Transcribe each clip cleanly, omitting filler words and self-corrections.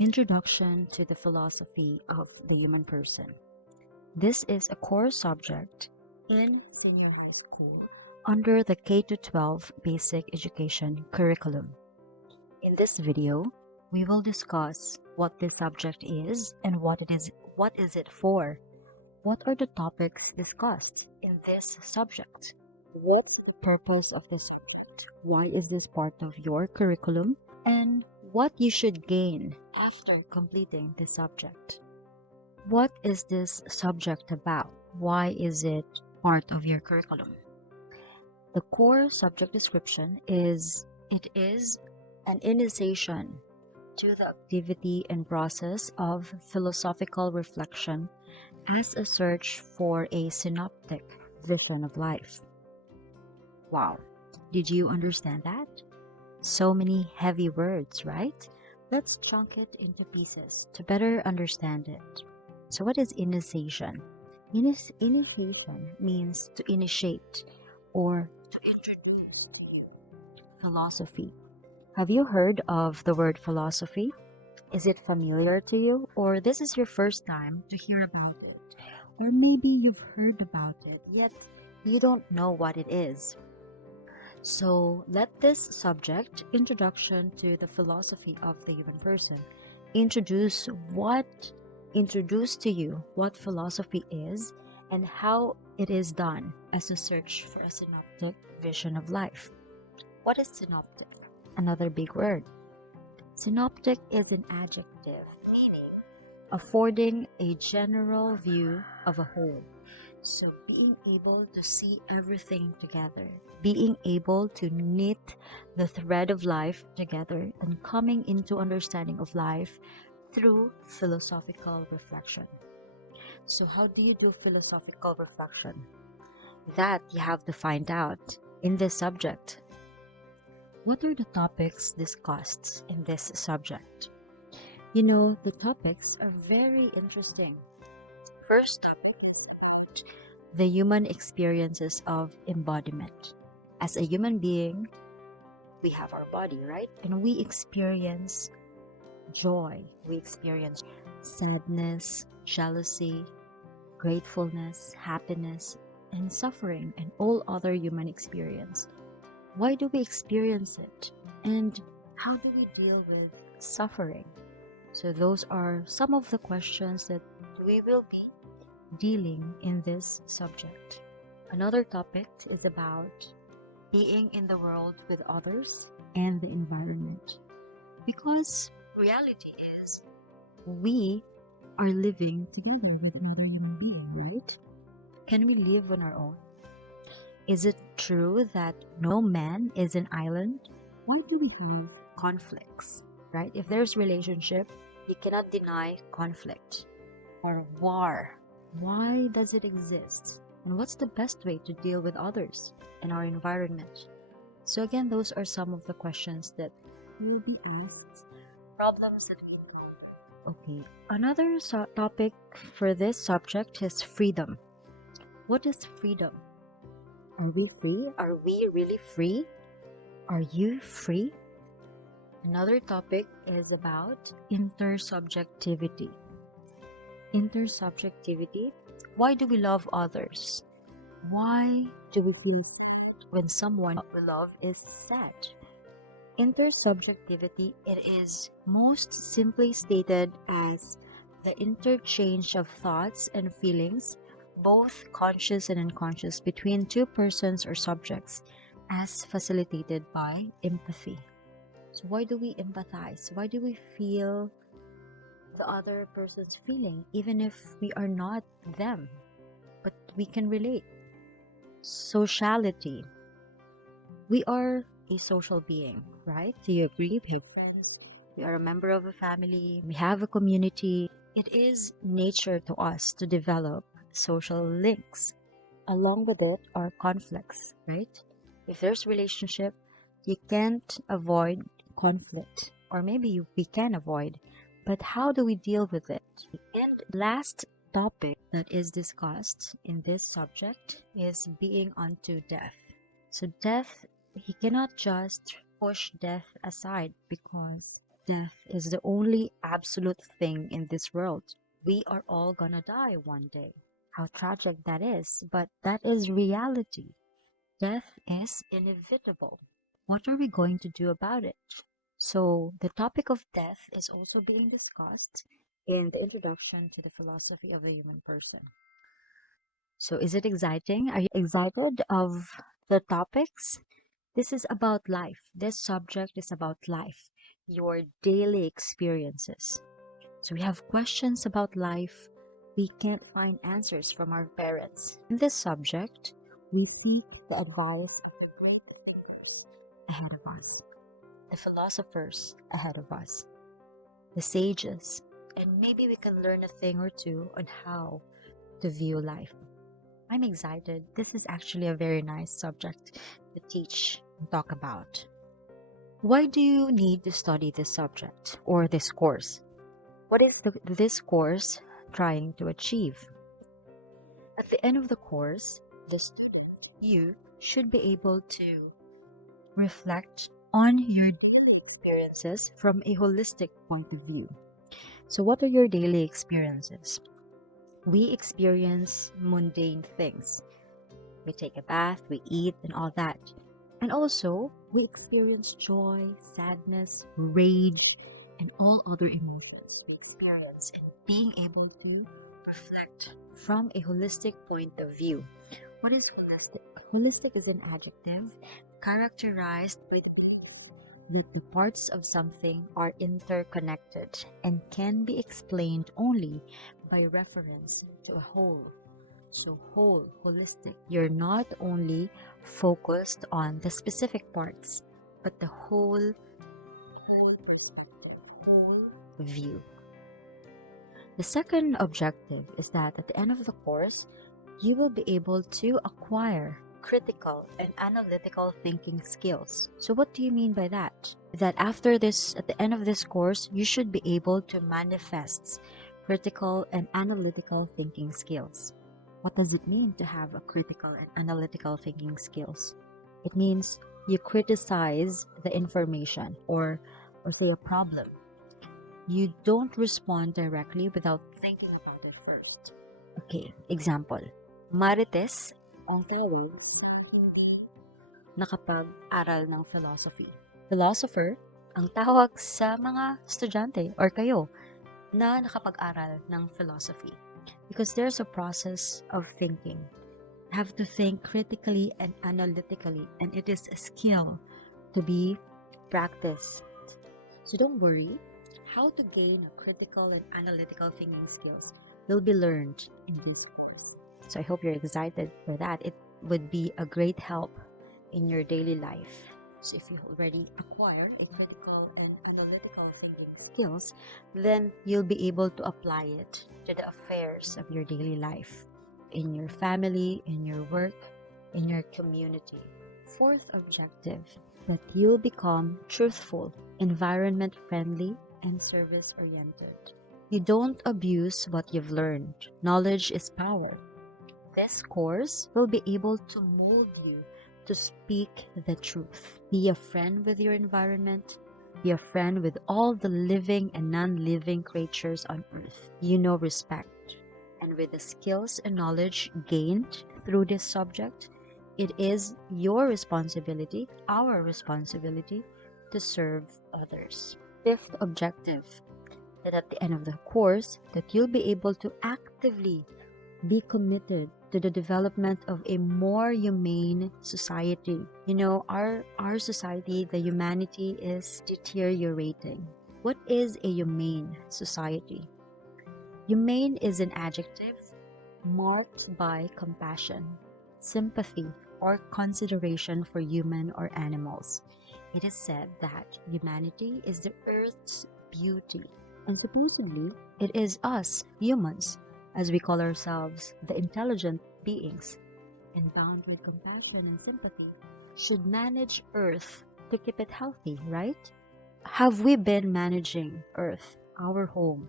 Introduction to the Philosophy of the Human Person. This is a core subject in senior high school under the K-12 basic education curriculum. In this video, we will discuss what this subject is and what is it for. What are the topics discussed in this subject? What's the purpose of the subject? Why is this part of your curriculum? And what you should gain after completing this subject. What is this subject about? Why is it part of your curriculum? The core subject description is it is an initiation to the activity and process of philosophical reflection as a search for a synoptic vision of life. Wow, did you understand that? So many heavy words, right? Let's chunk it into pieces to better understand it. So, what is initiation? Initiation means to initiate or to introduce to you philosophy. Have you heard of the word philosophy? Is it familiar to you, or this is your first time to hear about it? Or maybe you've heard about it, yet you don't know what it is. So let this subject, Introduction to the Philosophy of the Human Person, introduce to you what philosophy is and how it is done as a search for a synoptic vision of life. What is synoptic? Another big word. Synoptic is an adjective meaning affording a general view of a whole. So being able to see everything together, being able to knit the thread of life together, and coming into understanding of life through philosophical reflection. So how do you do philosophical reflection? That you have to find out in this subject. What are the topics discussed in this subject? You know, the topics are very interesting. First topic is about the human experiences of embodiment. As a human being, we have our body, right? And we experience joy, we experience sadness, jealousy, gratefulness, happiness, and suffering, and all other human experience. Why do we experience it? And how do we deal with suffering? So those are some of the questions that we will be dealing in this subject. Another topic is about being in the world with others and the environment. Because reality is we are living together with another human being, right? Can we live on our own? Is it true that no man is an island? Why do we have conflicts, right? If there's relationship, you cannot deny conflict or war. Why does it exist? And what's the best way to deal with others in our environment? So again, those are some of the questions that will be asked, problems that we encounter. Okay, another topic for this subject is freedom. What is freedom? Are we free? Are we really free? Are you free? Another topic is about intersubjectivity. Intersubjectivity. Why do we love others? Why do we feel sad when someone we love is sad? Intersubjectivity, it is most simply stated as the interchange of thoughts and feelings, both conscious and unconscious, between two persons or subjects, as facilitated by empathy. So why do we empathize? Why do we feel the other person's feeling, even if we are not them, but we can relate? Sociality. We are a social being, right? Do you agree? We have friends, we are a member of a family, we have a community. It is nature to us to develop social links. Along with it are conflicts, right? If there's relationship, you can't avoid conflict, or maybe we can avoid, but how do we deal with it? And last topic that is discussed in this subject is being unto death. So death, he cannot just push death aside because death is the only absolute thing in this world. We are all gonna die one day. How tragic that is, but that is reality. Death is inevitable. What are we going to do about it? So, the topic of death is also being discussed in the introduction to the philosophy of the human person. So, is it exciting? Are you excited of the topics? This is about life. This subject is about life, your daily experiences. So, we have questions about life. We can't find answers from our parents. In this subject, we seek the advice of the great thinkers ahead of us, the philosophers ahead of us, the sages, and maybe we can learn a thing or two on how to view life. I'm excited. This is actually a very nice subject to teach and talk about. Why do you need to study this subject or this course? What is this course trying to achieve? At the end of the course, the student, you should be able to reflect on your daily experiences from a holistic point of view. So, what are your daily experiences? We experience mundane things. We take a bath, we eat, and all that. And also, we experience joy, sadness, rage, and all other emotions we experience, and being able to reflect from a holistic point of view. What is holistic? Holistic is an adjective characterized with that the parts of something are interconnected and can be explained only by reference to a whole. So, whole, holistic, you're not only focused on the specific parts, but the whole perspective, whole view. The second objective is that at the end of the course, you will be able to acquire critical and analytical thinking skills. So, what do you mean by that? That after this, at the end of this course, you should be able to manifest critical and analytical thinking skills. What does it mean to have a critical and analytical thinking skills? It means you criticize the information or say a problem. You don't respond directly without thinking about it first. Okay, example. Marites ang tawag sa hindi nakapag-aral ng philosophy. Philosopher ang tawag sa mga estudyante or kayo na nakapag-aral ng philosophy. Because there's a process of thinking. You have to think critically and analytically, and it is a skill to be practiced. So don't worry, how to gain a critical and analytical thinking skills will be learned in this course. So I hope you're excited for that. It would be a great help in your daily life. So if you already acquire a critical and analytical thinking skills, then you'll be able to apply it to the affairs of your daily life, in your family, in your work, in your community. Fourth objective, that you'll become truthful, environment friendly, and service oriented. You don't abuse what you've learned. Knowledge is power. This course will be able to mold you to speak the truth. Be a friend with your environment. Be a friend with all the living and non-living creatures on earth. You know respect. And with the skills and knowledge gained through this subject, it is your responsibility, our responsibility, to serve others. Fifth objective, that at the end of the course, that you'll be able to actively be committed to the development of a more humane society. You know, our society, the humanity is deteriorating. What is a humane society? Humane is an adjective marked by compassion, sympathy, or consideration for human or animals. It is said that humanity is the earth's beauty, and supposedly it is us, humans, as we call ourselves, the intelligent beings, and bound with compassion and sympathy, should manage Earth to keep it healthy, right? Have we been managing Earth, our home,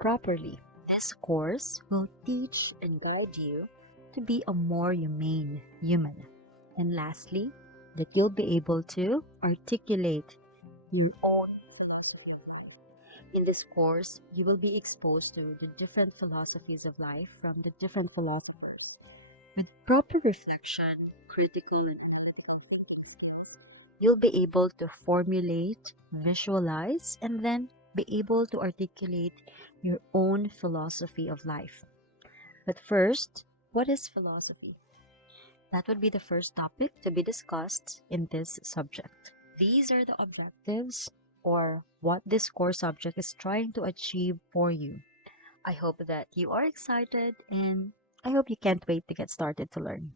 properly? This course will teach and guide you to be a more humane human. And lastly, that you'll be able to articulate your own philosophy of In this course, you will be exposed to the different philosophies of life from the different philosophers. With proper reflection, critical and analytical skills, you'll be able to formulate, visualize, and then be able to articulate your own philosophy of life. But first, what is philosophy? That would be the first topic to be discussed in this subject. These are the objectives or what this core subject is trying to achieve for you. I hope that you are excited and I hope you can't wait to get started to learn.